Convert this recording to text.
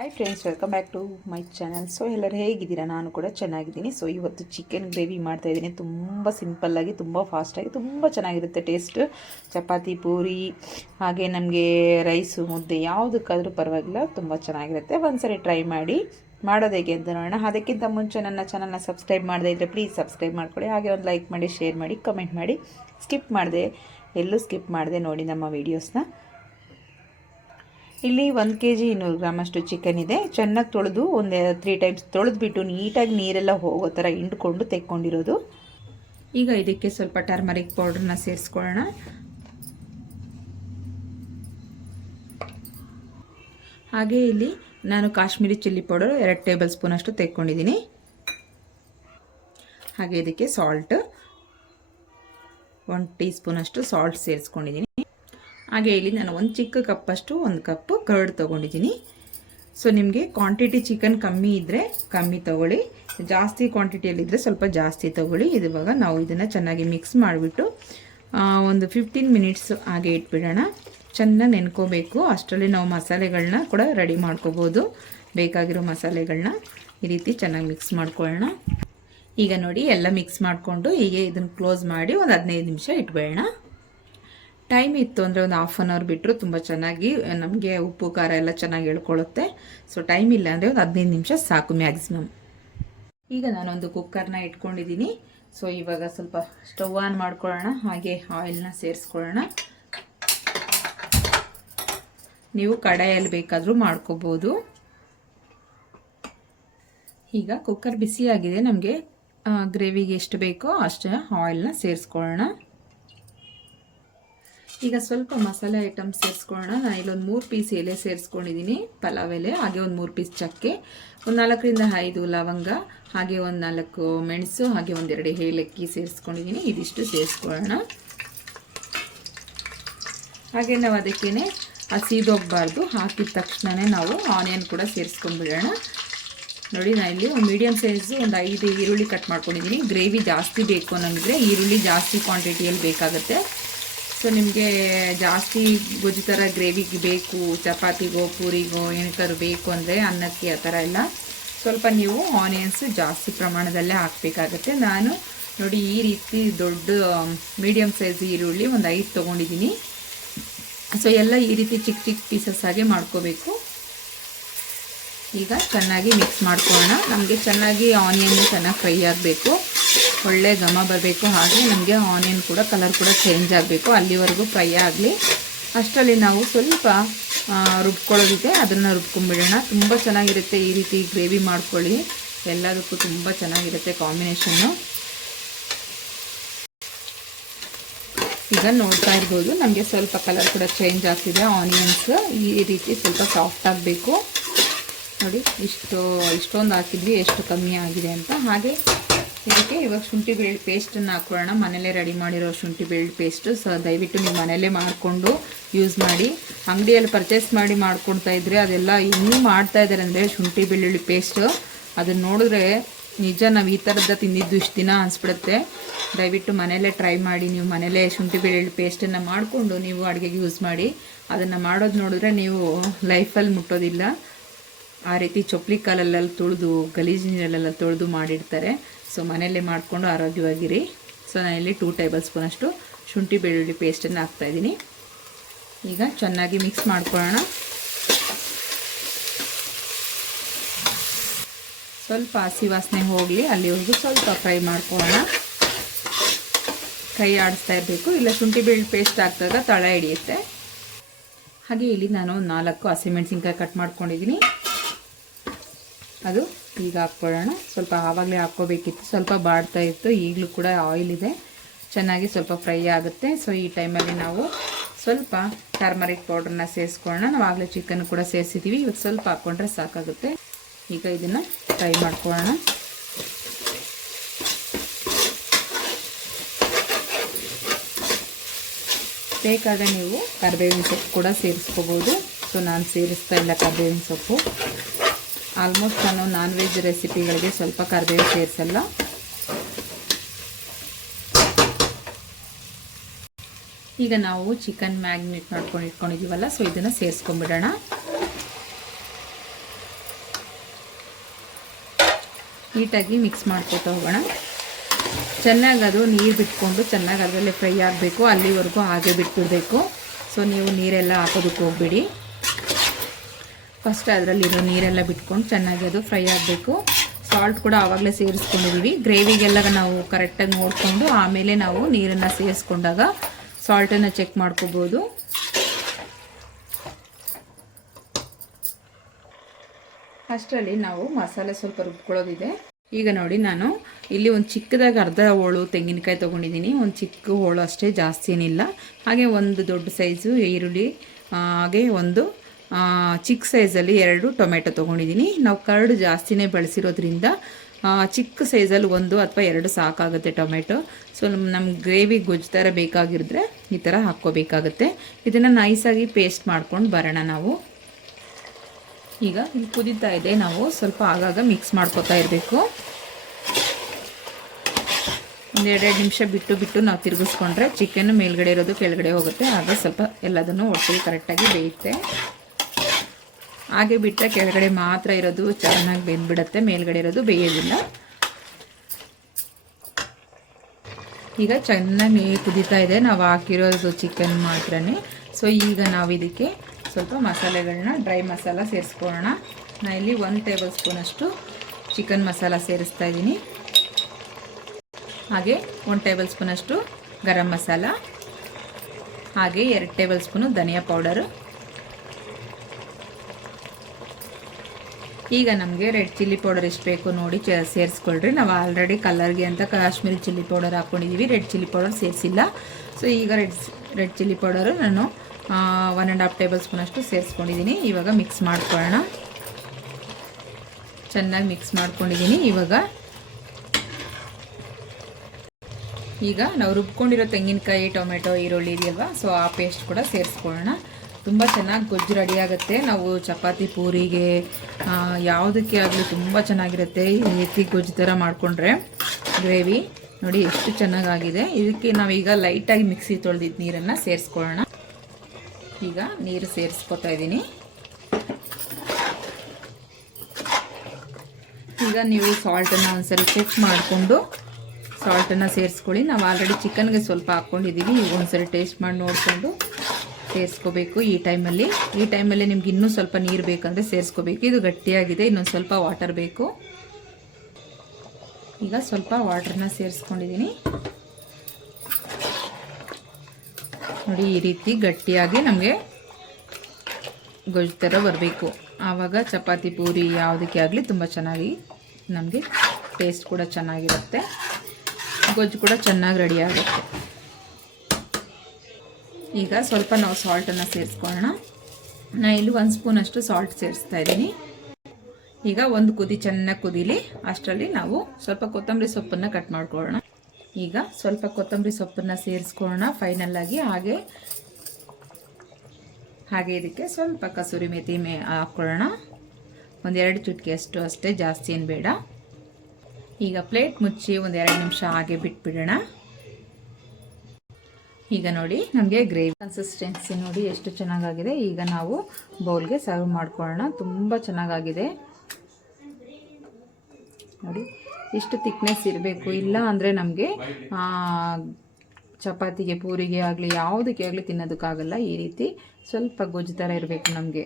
Hi friends, welcome back to my channel. So ಎಲ್ಲರೂ ಹೇಗಿದ್ದೀರಾ? ನಾನು ಕೂಡ ಚೆನ್ನಾಗಿದ್ದೀನಿ. ಸೊ ಇವತ್ತು ಚಿಕನ್ ಗ್ರೇವಿ ಮಾಡ್ತಾಯಿದ್ದೀನಿ. ತುಂಬ ಸಿಂಪಲ್ಲಾಗಿ, ತುಂಬ ಫಾಸ್ಟಾಗಿ, ತುಂಬ ಚೆನ್ನಾಗಿರುತ್ತೆ ಟೇಸ್ಟ್. ಚಪಾತಿ, ಪೂರಿ, ಹಾಗೆ ನಮಗೆ ರೈಸು, ಮುದ್ದೆ ಯಾವುದಕ್ಕಾದರೂ ಪರವಾಗಿಲ್ಲ, ತುಂಬ ಚೆನ್ನಾಗಿರುತ್ತೆ. ಒಂದ್ಸರಿ ಟ್ರೈ ಮಾಡಿ. ಮಾಡೋದು ಹೇಗೆ ಅಂತ ನೋಡೋಣ. ಅದಕ್ಕಿಂತ ಮುಂಚೆ ನನ್ನ ಚಾನಲ್ನ ಸಬ್ಸ್ಕ್ರೈಬ್ ಮಾಡದೇ ಇದ್ದರೆ ಪ್ಲೀಸ್ ಸಬ್ಸ್ಕ್ರೈಬ್ ಮಾಡ್ಕೊಳ್ಳಿ. ಹಾಗೆ ಒಂದು ಲೈಕ್ ಮಾಡಿ, ಶೇರ್ ಮಾಡಿ, ಕಮೆಂಟ್ ಮಾಡಿ. ಎಲ್ಲೂ ಸ್ಕಿಪ್ ಮಾಡದೆ ನೋಡಿ ನಮ್ಮ ವೀಡಿಯೋಸ್ನ. ಇಲ್ಲಿ 1 kg 200 ಗ್ರಾಮಷ್ಟು ಚಿಕನ್ ಇದೆ. ಚೆನ್ನಾಗಿ ತೊಳೆದು ಒಂದು 3 ಟೈಮ್ಸ್ ತೊಳೆದ್ಬಿಟ್ಟು ನೀಟಾಗಿ ನೀರೆಲ್ಲ ಹೋಗೋ ಥರ ಹಿಂಡ್ಕೊಂಡು ತೆಕ್ಕೊಂಡಿರೋದು. ಈಗ ಇದಕ್ಕೆ ಸ್ವಲ್ಪ ಟರ್ಮರಿಕ್ ಪೌಡ್ರನ್ನ ಸೇರಿಸ್ಕೊಳ್ಳೋಣ. ಹಾಗೆ ಇಲ್ಲಿ ನಾನು Kashmiri chilli powder 2 table spoon ಅಷ್ಟು ತೆಕ್ಕೊಂಡಿದ್ದೀನಿ. ಹಾಗೆ ಇದಕ್ಕೆ ಸಾಲ್ಟ್ 1 ಟೀ ಸ್ಪೂನ್ ಅಷ್ಟು ಸಾಲ್ಟ್ ಸೇರಿಸ್ಕೊಂಡಿದ್ದೀನಿ. ಹಾಗೆ ಇಲ್ಲಿ ನಾನು ಒಂದು ಚಿಕ್ಕ ಕಪ್ಪಷ್ಟು 1 ಕಪ್ ಕರ್ಡ್ ತೊಗೊಂಡಿದ್ದೀನಿ. ಸೊ ನಿಮಗೆ ಕ್ವಾಂಟಿಟಿ ಚಿಕನ್ ಕಮ್ಮಿ ಇದ್ದರೆ ಕಮ್ಮಿ ತೊಗೊಳ್ಳಿ, ಜಾಸ್ತಿ ಕ್ವಾಂಟಿಟಿಯಲ್ಲಿದ್ದರೆ ಸ್ವಲ್ಪ ಜಾಸ್ತಿ ತೊಗೊಳ್ಳಿ. ಇವಾಗ ನಾವು ಇದನ್ನು ಚೆನ್ನಾಗಿ ಮಿಕ್ಸ್ ಮಾಡಿಬಿಟ್ಟು ಒಂದು 15 ಮಿನಿಟ್ಸ್ ಹಾಗೆ ಇಟ್ಬಿಡೋಣ. ಚೆನ್ನಾಗಿ ನೆನ್ಕೋಬೇಕು. ಅಷ್ಟರಲ್ಲಿ ನಾವು ಮಸಾಲೆಗಳನ್ನ ಕೂಡ ರೆಡಿ ಮಾಡ್ಕೋಬೋದು. ಬೇಕಾಗಿರೋ ಮಸಾಲೆಗಳನ್ನ ಈ ರೀತಿ ಚೆನ್ನಾಗಿ ಮಿಕ್ಸ್ ಮಾಡ್ಕೊಳ್ಳೋಣ. ಈಗ ನೋಡಿ ಎಲ್ಲ ಮಿಕ್ಸ್ ಮಾಡಿಕೊಂಡು ಹೀಗೆ ಇದನ್ನು ಕ್ಲೋಸ್ ಮಾಡಿ ಒಂದು 15 ನಿಮಿಷ ಇಟ್ಬೇಡೋಣ. ಟೈಮ್ ಇತ್ತು ಅಂದರೆ ಒಂದು 1/2 ಅವರ್ ಬಿಟ್ಟರು ತುಂಬ ಚೆನ್ನಾಗಿ ನಮಗೆ ಉಪ್ಪು ಖಾರ ಎಲ್ಲ ಚೆನ್ನಾಗಿ ಎಳ್ಕೊಳ್ಳುತ್ತೆ. ಸೊ ಟೈಮ್ ಇಲ್ಲ ಅಂದರೆ ಒಂದು 15 ನಿಮಿಷ ಸಾಕು ಮ್ಯಾಕ್ಸಿಮಮ್. ಈಗ ನಾನೊಂದು ಕುಕ್ಕರ್ನ ಇಟ್ಕೊಂಡಿದ್ದೀನಿ. ಸೊ ಇವಾಗ ಸ್ವಲ್ಪ ಸ್ಟವ್ ಆನ್ ಮಾಡ್ಕೊಳ್ಳೋಣ. ಹಾಗೆ ಆಯಿಲ್ನ ಸೇರಿಸ್ಕೊಳ್ಳೋಣ. ನೀವು ಕಡಾಯಲ್ಲಿ ಬೇಕಾದರೂ ಮಾಡ್ಕೋಬೋದು. ಈಗ ಕುಕ್ಕರ್ ಬಿಸಿಯಾಗಿದೆ. ನಮಗೆ ಗ್ರೇವಿಗೆ ಎಷ್ಟು ಬೇಕೋ ಅಷ್ಟೇ ಆಯಿಲ್ನ ಸೇರಿಸ್ಕೊಳ್ಳೋಣ. ಈಗ ಸ್ವಲ್ಪ ಮಸಾಲೆ ಐಟಮ್ಸ್ ಸೇರಿಸ್ಕೊಳ್ಳೋಣ. ನಾನು ಇಲ್ಲೊಂದು 3 ಪೀಸ್ ಎಲೆ ಸೇರಿಸ್ಕೊಂಡಿದ್ದೀನಿ, ಪಲಾವ್ ಎಲೆ. ಹಾಗೆ ಒಂದು 3 ಪೀಸ್ ಚಕ್ಕೆ, ಒಂದು 4 ರಿಂದ 5 ಲವಂಗ, ಹಾಗೆ ಒಂದು 4 ಮೆಣಸು, ಹಾಗೆ ಒಂದು 2 ಏಲಕ್ಕಿ ಸೇರಿಸ್ಕೊಂಡಿದ್ದೀನಿ. ಇದಿಷ್ಟು ಸೇರಿಸ್ಕೊಳ್ಳೋಣ. ಹಾಗೆ ನಾವು ಅದಕ್ಕೇನೆ ಹಸಿದೋಗಬಾರ್ದು. ಹಾಕಿದ ತಕ್ಷಣವೇ ನಾವು ಆನಿಯನ್ ಕೂಡ ಸೇರಿಸ್ಕೊಂಡ್ಬಿಡೋಣ. ನೋಡಿ, ನಾನು ಇಲ್ಲಿ ಒಂದು ಮೀಡಿಯಮ್ ಸೈಜು ಒಂದು 5 ಈರುಳ್ಳಿ ಕಟ್ ಮಾಡ್ಕೊಂಡಿದ್ದೀನಿ. ಗ್ರೇವಿ ಜಾಸ್ತಿ ಬೇಕು ಅನ್ನೋಂಗಿದ್ರೆ ಈರುಳ್ಳಿ ಜಾಸ್ತಿ ಕ್ವಾಂಟಿಟಿಯಲ್ಲಿ ಬೇಕಾಗುತ್ತೆ. ಸೊ ನಿಮಗೆ ಜಾಸ್ತಿ ಗೊಜ್ಜು ಥರ ಗ್ರೇವಿಗೆ ಬೇಕು, ಚಪಾತಿಗೋ ಪೂರಿಗೋ ಏನಕ್ಕಾದ್ರು ಬೇಕು ಅಂದರೆ, ಅನ್ನಕ್ಕೆ ಆ ಥರ ಎಲ್ಲ ಸ್ವಲ್ಪ ನೀವು ಆನಿಯನ್ಸು ಜಾಸ್ತಿ ಪ್ರಮಾಣದಲ್ಲೇ ಹಾಕಬೇಕಾಗತ್ತೆ. ನಾನು ನೋಡಿ ಈ ರೀತಿ ದೊಡ್ಡ ಮೀಡಿಯಮ್ ಸೈಜ್ ಈರುಳ್ಳಿ ಒಂದು 5 ತೊಗೊಂಡಿದ್ದೀನಿ. ಸೊ ಎಲ್ಲ ಈ ರೀತಿ ಚಿಕ್ಕ ಚಿಕ್ಕ ಪೀಸಸ್ ಆಗಿ ಮಾಡ್ಕೋಬೇಕು. ಈಗ ಚೆನ್ನಾಗಿ ಮಿಕ್ಸ್ ಮಾಡ್ಕೊಳ್ಳೋಣ. ನಮಗೆ ಚೆನ್ನಾಗಿ ಆನಿಯನ್ ಚೆನ್ನಾಗಿ ಫ್ರೈ ಆಗಬೇಕು, ಒಳ್ಳೆ ಘಮ ಬರಬೇಕು. ಹಾಗೆ ನಮಗೆ ಆನಿಯನ್ ಕೂಡ ಕಲರ್ ಕೂಡ ಚೇಂಜ್ ಆಗಬೇಕು. ಅಲ್ಲಿವರೆಗೂ ಫ್ರೈ ಆಗಲಿ. ಅಷ್ಟರಲ್ಲಿ ನಾವು ಸ್ವಲ್ಪ ರುಬ್ಕೊಳ್ಳೋದಿದೆ, ಅದನ್ನು ರುಬ್ಕೊಂಡ್ಬಿಡೋಣ. ತುಂಬ ಚೆನ್ನಾಗಿರುತ್ತೆ ಈ ರೀತಿ ಗ್ರೇವಿ ಮಾಡ್ಕೊಳ್ಳಿ. ಎಲ್ಲದಕ್ಕೂ ತುಂಬ ಚೆನ್ನಾಗಿರುತ್ತೆ ಕಾಂಬಿನೇಷನ್ನು. ಈಗ ನೋಡ್ತಾ ಇರ್ಬೋದು, ನಮಗೆ ಸ್ವಲ್ಪ ಕಲರ್ ಕೂಡ ಚೇಂಜ್ ಆಗ್ತಿದೆ. ಆನಿಯನ್ಸ್ ಈ ರೀತಿ ಸ್ವಲ್ಪ ಸಾಫ್ಟ್ ಆಗಬೇಕು. ನೋಡಿ, ಇಷ್ಟೊಂದು ಹಾಕಿದ್ವಿ, ಎಷ್ಟು ಕಮ್ಮಿ ಆಗಿದೆ ಅಂತ. ಹಾಗೆ ಇದಕ್ಕೆ ಇವಾಗ ಶುಂಠಿ ಬೆಳ್ಳುಳ್ಳಿ ಪೇಸ್ಟನ್ನು ಹಾಕೊಳ್ಳೋಣ. ಮನೇಲೇ ರೆಡಿ ಮಾಡಿರೋ ಶುಂಠಿ ಬೆಳ್ಳುಳ್ಳಿ ಪೇಸ್ಟು. ಸೊ ದಯವಿಟ್ಟು ನೀವು ಮನೇಲೇ ಮಾಡಿಕೊಂಡು ಯೂಸ್ ಮಾಡಿ. ಅಂಗಡಿಯಲ್ಲಿ ಪರ್ಚೇಸ್ ಮಾಡಿ ಮಾಡ್ಕೊಳ್ತಾ ಇದ್ರೆ ಅದೆಲ್ಲ ಇನ್ನೂ ಮಾಡ್ತಾ ಇದ್ದಾರೆ ಅಂದರೆ ಶುಂಠಿ ಬೆಳ್ಳುಳ್ಳಿ ಪೇಸ್ಟು. ಅದನ್ನು ನೋಡಿದ್ರೆ ನಿಜ ನಾವು ಈ ಥರದ್ದು ತಿಂದಿದ್ದು ಇಷ್ಟು ದಿನ ಅನಿಸ್ಬಿಡುತ್ತೆ. ದಯವಿಟ್ಟು ಮನೇಲೇ ಟ್ರೈ ಮಾಡಿ. ನೀವು ಮನೇಲೇ ಶುಂಠಿ ಬೆಳ್ಳುಳ್ಳಿ ಪೇಸ್ಟನ್ನು ಮಾಡಿಕೊಂಡು ನೀವು ಅಡುಗೆಗೆ ಯೂಸ್ ಮಾಡಿ. ಅದನ್ನು ಮಾಡೋದು ನೋಡಿದ್ರೆ ನೀವು ಲೈಫಲ್ಲಿ ಮುಟ್ಟೋದಿಲ್ಲ. ಆ ರೀತಿ ಚೊಪ್ಲಿ ಕಾಲಲ್ಲೆಲ್ಲ ತೊಳೆದು, ಗಲೀಜು ನೀರಲ್ಲೆಲ್ಲ ತೊಳೆದು ಮಾಡಿರ್ತಾರೆ. ಸೊ ಮನೆಯಲ್ಲೇ ಮಾಡಿಕೊಂಡು ಆರೋಗ್ಯವಾಗಿರಿ. ಸೊ ನಾನಿಲ್ಲಿ 2 ಟೇಬಲ್ ಸ್ಪೂನ್ ಅಷ್ಟು ಶುಂಠಿ ಬೆಳ್ಳುಳ್ಳಿ ಪೇಸ್ಟನ್ನು ಹಾಕ್ತಾಯಿದ್ದೀನಿ. ಈಗ ಚೆನ್ನಾಗಿ ಮಿಕ್ಸ್ ಮಾಡ್ಕೊಳ್ಳೋಣ. ಸ್ವಲ್ಪ ಹಸಿ ವಾಸನೆ ಹೋಗಲಿ ಅಲ್ಲಿವರೆಗೂ ಸ್ವಲ್ಪ ಫ್ರೈ ಮಾಡ್ಕೊಳ್ಳೋಣ. ಕೈ ಆಡಿಸ್ತಾ ಇರಬೇಕು, ಇಲ್ಲ ಶುಂಠಿ ಬೆಳ್ಳುಳ್ಳಿ ಪೇಸ್ಟ್ ಹಾಕಿದಾಗ ತಳ ಹಿಡಿಯುತ್ತೆ. ಹಾಗೆ ಇಲ್ಲಿ ನಾನು 4 ಹಸಿಮೆಣಸಿನ್ಕಾಯಿ ಕಟ್ ಮಾಡ್ಕೊಂಡಿದ್ದೀನಿ. ಅದು ಈಗ ಹಾಕ್ಕೊಳ್ಳೋಣ. ಸ್ವಲ್ಪ ಆವಾಗಲೇ ಹಾಕ್ಕೋಬೇಕಿತ್ತು, ಸ್ವಲ್ಪ ಬಾಡ್ತಾ ಇತ್ತು. ಈಗಲೂ ಕೂಡ ಆಯಿಲ್ ಇದೆ, ಚೆನ್ನಾಗಿ ಸ್ವಲ್ಪ ಫ್ರೈ ಆಗುತ್ತೆ. ಸೊ ಈ ಟೈಮಲ್ಲಿ ನಾವು ಸ್ವಲ್ಪ ಟರ್ಮರಿಕ್ ಪೌಡ್ರನ್ನ ಸೇರಿಸ್ಕೊಳ್ಳೋಣ. ನಾವು ಆಗಲೇ ಚಿಕನ್ ಕೂಡ ಸೇರಿಸಿದ್ದೀವಿ, ಇವಾಗ ಸ್ವಲ್ಪ ಹಾಕ್ಕೊಂಡ್ರೆ ಸಾಕಾಗುತ್ತೆ. ಈಗ ಇದನ್ನು ಫ್ರೈ ಮಾಡ್ಕೊಳ್ಳೋಣ. ಬೇಕಾದರೆ ನೀವು ಕರಿಬೇವಿನ ಸೊಪ್ಪು ಕೂಡ ಸೇರಿಸ್ಕೋಬೋದು. ಸೊ ನಾನು ಸೇರಿಸ್ತಾ ಇಲ್ಲ ಕರಿಬೇವಿನ ಸೊಪ್ಪು. ಆಲ್ಮೋಸ್ಟ್ ನಾನು ನಾನ್ ವೆಜ್ ರೆಸಿಪಿಗಳಿಗೆ ಸ್ವಲ್ಪ ಕರಿಬೇವು ಸೇರಿಸಲ್ಲ. ಈಗ ನಾವು ಚಿಕನ್ ಮ್ಯಾಗ್ನೇಟ್ ಮಾಡ್ಕೊಂಡು ಇಟ್ಕೊಂಡಿದ್ದೀವಲ್ಲ, ಸೊ ಇದನ್ನು ಸೇರಿಸ್ಕೊಂಡ್ಬಿಡೋಣ. ನೀಟಾಗಿ ಮಿಕ್ಸ್ ಮಾಡ್ಕೊತಾ ಹೋಗೋಣ. ಚೆನ್ನಾಗಿ ಅದು ನೀರು ಬಿಟ್ಕೊಂಡು ಚೆನ್ನಾಗಿ ಅದರಲ್ಲೇ ಫ್ರೈ ಆಗಬೇಕು, ಅಲ್ಲಿವರೆಗೂ ಹಾಗೆ ಬಿಟ್ಬಿಡಬೇಕು. ಸೊ ನೀವು ನೀರೆಲ್ಲ ಹಾಕೋದಕ್ಕೆ ಹೋಗ್ಬೇಡಿ. ಫಸ್ಟ್ ಅದರಲ್ಲಿರೋ ನೀರೆಲ್ಲ ಬಿಟ್ಕೊಂಡು ಚೆನ್ನಾಗಿ ಅದು ಫ್ರೈ ಆಗಬೇಕು. ಸಾಲ್ಟ್ ಕೂಡ ಆವಾಗಲೇ ಸೇರಿಸ್ಕೊಂಡಿದ್ದೀವಿ. ಗ್ರೇವಿಗೆಲ್ಲ ನಾವು ಕರೆಕ್ಟಾಗಿ ನೋಡಿಕೊಂಡು ಆಮೇಲೆ ನಾವು ನೀರನ್ನು ಸೇರಿಸ್ಕೊಂಡಾಗ ಸಾಲ್ಟನ್ನು ಚೆಕ್ ಮಾಡ್ಕೋಬೋದು. ಅಷ್ಟರಲ್ಲಿ ನಾವು ಮಸಾಲೆ ಸ್ವಲ್ಪ ರುಬ್ಕೊಳ್ಳೋದಿದೆ. ಈಗ ನೋಡಿ, ನಾನು ಇಲ್ಲಿ ಒಂದು ಚಿಕ್ಕದಾಗಿ ಅರ್ಧ ಹೋಳು ತೆಂಗಿನಕಾಯಿ ತೊಗೊಂಡಿದ್ದೀನಿ. ಒಂದು ಚಿಕ್ಕ ಹೋಳು ಅಷ್ಟೇ, ಜಾಸ್ತಿ ಏನಿಲ್ಲ. ಹಾಗೆ ಒಂದು ದೊಡ್ಡ ಸೈಜು ಈರುಳ್ಳಿ, ಹಾಗೆ ಒಂದು ಚಿಕ್ಕ ಸೈಜಲ್ಲಿ 2 ಟೊಮೆಟೊ ತೊಗೊಂಡಿದ್ದೀನಿ. ನಾವು ಕರ್ಡ್ ಜಾಸ್ತಿನೇ ಬಳಸಿರೋದ್ರಿಂದ ಚಿಕ್ಕ ಸೈಜಲ್ಲಿ 1 ಅಥವಾ 2 ಸಾಕಾಗುತ್ತೆ ಟೊಮೆಟೊ. ಸೊ ನಮ್ಮ ಗ್ರೇವಿ ಗೊಜ್ಜು ಥರ ಬೇಕಾಗಿರಿದ್ರೆ ಈ ಥರ ಹಾಕ್ಕೋಬೇಕಾಗುತ್ತೆ. ಇದನ್ನು ನೈಸಾಗಿ ಪೇಸ್ಟ್ ಮಾಡ್ಕೊಂಡು ಬರೋಣ ನಾವು. ಈಗ ಇಲ್ಲಿ ಕುದೀತಾ ಇದೆ, ನಾವು ಸ್ವಲ್ಪ ಆಗಾಗ ಮಿಕ್ಸ್ ಮಾಡ್ಕೊತಾ ಇರಬೇಕು. ಒಂದು 2 ನಿಮಿಷ ಬಿಟ್ಟು ನಾವು ತಿರುಗಿಸ್ಕೊಂಡ್ರೆ ಚಿಕನ್ ಮೇಲ್ಗಡೆ ಇರೋದು ಕೆಳಗಡೆ ಹೋಗುತ್ತೆ. ಆಗ ಸ್ವಲ್ಪ ಎಲ್ಲದನ್ನು ಒಟ್ಟಿಗೆ ಕರೆಕ್ಟಾಗಿ ಬೇಯುತ್ತೆ. ಹಾಗೆ ಬಿಟ್ಟರೆ ಕೆಳಗಡೆ ಮಾತ್ರ ಇರೋದು ಚೆನ್ನಾಗಿ ಬೆಂದ್ಬಿಡುತ್ತೆ, ಮೇಲ್ಗಡೆ ಇರೋದು ಬೇಯೋದಿಲ್ಲ. ಈಗ ಚೆನ್ನಾಗಿ ಕುದೀತಾ ಇದೆ, ನಾವು ಹಾಕಿರೋದು ಚಿಕನ್ ಮಾತ್ರನೇ. ಸೊ ಈಗ ನಾವು ಇದಕ್ಕೆ ಸ್ವಲ್ಪ ಮಸಾಲೆಗಳನ್ನ ಡ್ರೈ ಮಸಾಲ ಸೇರಿಸ್ಕೊಳ್ಳೋಣ. ನಾನು ಇಲ್ಲಿ 1 ಟೇಬಲ್ ಸ್ಪೂನಷ್ಟು ಚಿಕನ್ ಮಸಾಲ ಸೇರಿಸ್ತಾ ಇದ್ದೀನಿ. ಹಾಗೆ 1 ಟೇಬಲ್ ಸ್ಪೂನಷ್ಟು ಗರಂ ಮಸಾಲ, ಹಾಗೆ 2 ಟೇಬಲ್ ಸ್ಪೂನು ಧನಿಯಾ ಪೌಡರು. ಈಗ ನಮಗೆ ರೆಡ್ ಚಿಲ್ಲಿ ಪೌಡರ್ ಎಷ್ಟು ಬೇಕು ನೋಡಿ ಸೇರಿಸ್ಕೊಳ್ರಿ. ನಾವು ಆಲ್ರೆಡಿ ಕಲರ್ಗೆ ಅಂತ ಕಾಶ್ಮೀರಿ ಚಿಲ್ಲಿ ಪೌಡರ್ ಹಾಕ್ಕೊಂಡಿದ್ದೀವಿ, ರೆಡ್ ಚಿಲ್ಲಿ ಪೌಡರ್ ಸೇರಿಸಿಲ್ಲ. ಸೊ ಈಗ ರೆಡ್ ಚಿಲ್ಲಿ ಪೌಡರು ನಾನು 1.5 ಟೇಬಲ್ ಸ್ಪೂನಷ್ಟು ಸೇರಿಸ್ಕೊಂಡಿದ್ದೀನಿ. ಇವಾಗ ಮಿಕ್ಸ್ ಮಾಡ್ಕೊಳ್ಳೋಣ. ಚೆನ್ನಾಗಿ ಮಿಕ್ಸ್ ಮಾಡ್ಕೊಂಡಿದ್ದೀನಿ. ಈಗ ನಾವು ರುಬ್ಕೊಂಡಿರೋ ತೆಂಗಿನಕಾಯಿ, ಟೊಮೆಟೊ, ಈರುಳ್ಳಿ ಇದೆಯಲ್ವಾ, ಸೊ ಆ ಪೇಸ್ಟ್ ಕೂಡ ಸೇರಿಸ್ಕೊಳ್ಳೋಣ. ತುಂಬ ಚೆನ್ನಾಗಿ ಗೊಜ್ಜು ರೆಡಿ ಆಗುತ್ತೆ. ನಾವು ಚಪಾತಿ, ಪೂರಿಗೆ, ಯಾವುದಕ್ಕೆ ಆಗಲಿ ತುಂಬ ಚೆನ್ನಾಗಿರುತ್ತೆ. ಈ ರೀತಿ ಗೊಜ್ಜು ಥರ ಮಾಡಿಕೊಂಡ್ರೆ ಗ್ರೇವಿ ನೋಡಿ ಎಷ್ಟು ಚೆನ್ನಾಗಾಗಿದೆ. ಇದಕ್ಕೆ ನಾವೀಗ ಲೈಟಾಗಿ ಮಿಕ್ಸಿ ತೊಳೆದಿದ್ದು ನೀರನ್ನು ಸೇರಿಸ್ಕೊಳ್ಳೋಣ. ಈಗ ನೀರು ಸೇರಿಸ್ಕೊತಾ ಇದ್ದೀನಿ. ಈಗ ನೀವು ಸಾಲ್ಟನ್ನು ಒಂದ್ಸರಿ ಚೆಕ್ ಮಾಡಿಕೊಂಡು ಸಾಲ್ಟನ್ನು ಸೇರಿಸ್ಕೊಳ್ಳಿ. ನಾವು ಆಲ್ರೆಡಿ ಚಿಕನ್ಗೆ ಸ್ವಲ್ಪ ಹಾಕ್ಕೊಂಡಿದ್ದೀವಿ. ಈಗ ಒಂದ್ಸರಿ ಟೇಸ್ಟ್ ಮಾಡಿ ನೋಡಿಕೊಂಡು ಸೇರಿಸ್ಕೋಬೇಕು. ಈ ಟೈಮಲ್ಲಿ ನಿಮ್ಗೆ ಇನ್ನೂ ಸ್ವಲ್ಪ ನೀರು ಬೇಕಂದರೆ ಸೇರಿಸ್ಕೋಬೇಕು. ಇದು ಗಟ್ಟಿಯಾಗಿದೆ, ಇನ್ನೊಂದು ಸ್ವಲ್ಪ ವಾಟರ್ ಬೇಕು. ಈಗ ಸ್ವಲ್ಪ ವಾಟರ್ನ ಸೇರಿಸ್ಕೊಂಡಿದ್ದೀನಿ. ನೋಡಿ ಈ ರೀತಿ ಗಟ್ಟಿಯಾಗಿ ನಮಗೆ ಗೊಜ್ಜು ಥರ ಬರಬೇಕು. ಆವಾಗ ಚಪಾತಿ, ಪೂರಿ ಯಾವುದಕ್ಕೆ ಆಗಲಿ ತುಂಬ ಚೆನ್ನಾಗಿ ನಮಗೆ ಟೇಸ್ಟ್ ಕೂಡ ಚೆನ್ನಾಗಿರುತ್ತೆ, ಗೊಜ್ಜು ಕೂಡ ಚೆನ್ನಾಗಿ ರೆಡಿ ಆಗುತ್ತೆ. ಈಗ ಸ್ವಲ್ಪ ನಾವು ಸಾಲ್ಟನ್ನು ಸೇರಿಸ್ಕೊಳ್ಳೋಣ. ನಾನು ಇಲ್ಲಿ 1 ಸ್ಪೂನಷ್ಟು ಸಾಲ್ಟ್ ಸೇರಿಸ್ತಾ ಇದ್ದೀನಿ. ಈಗ ಒಂದು ಕುದಿ ಚೆನ್ನಾಗಿ ಕುದೀಲಿ. ಅಷ್ಟರಲ್ಲಿ ನಾವು ಸ್ವಲ್ಪ ಕೊತ್ತಂಬರಿ ಸೊಪ್ಪನ್ನು ಕಟ್ ಮಾಡ್ಕೊಳ್ಳೋಣ. ಈಗ ಸ್ವಲ್ಪ ಕೊತ್ತಂಬರಿ ಸೊಪ್ಪನ್ನು ಸೇರಿಸ್ಕೊಳ್ಳೋಣ ಫೈನಲ್ ಆಗಿ. ಹಾಗೆ ಇದಕ್ಕೆ ಸ್ವಲ್ಪ ಕಸೂರಿ ಮೇಥಿ ಹಾಕ್ಕೊಳ್ಳೋಣ. 1-2 ಚುಟ್ಕಿಯಷ್ಟು ಅಷ್ಟೇ, ಜಾಸ್ತಿ ಏನು ಬೇಡ. ಈಗ ಪ್ಲೇಟ್ ಮುಚ್ಚಿ 1-2 ನಿಮಿಷ ಹಾಗೆ ಬಿಟ್ಬಿಡೋಣ. ಈಗ ನೋಡಿ ನಮಗೆ ಗ್ರೇವಿ ಕನ್ಸಿಸ್ಟೆನ್ಸಿ ನೋಡಿ ಎಷ್ಟು ಚೆನ್ನಾಗಾಗಿದೆ. ಈಗ ನಾವು ಬೌಲ್ಗೆ ಸರ್ವ್ ಮಾಡ್ಕೊಳ್ಳೋಣ. ತುಂಬ ಚೆನ್ನಾಗಾಗಿದೆ ನೋಡಿ. ಇಷ್ಟು ಥಿಕ್ನೆಸ್ ಇರಬೇಕು, ಇಲ್ಲ ಅಂದರೆ ನಮಗೆ ಚಪಾತಿಗೆ, ಪೂರಿಗೆ ಆಗಲಿ ಯಾವುದಕ್ಕೆ ಆಗಲಿ ತಿನ್ನೋದಕ್ಕಾಗಲ್ಲ. ಈ ರೀತಿ ಸ್ವಲ್ಪ ಗೊಜ್ಜು ಥರ ಇರಬೇಕು ನಮಗೆ.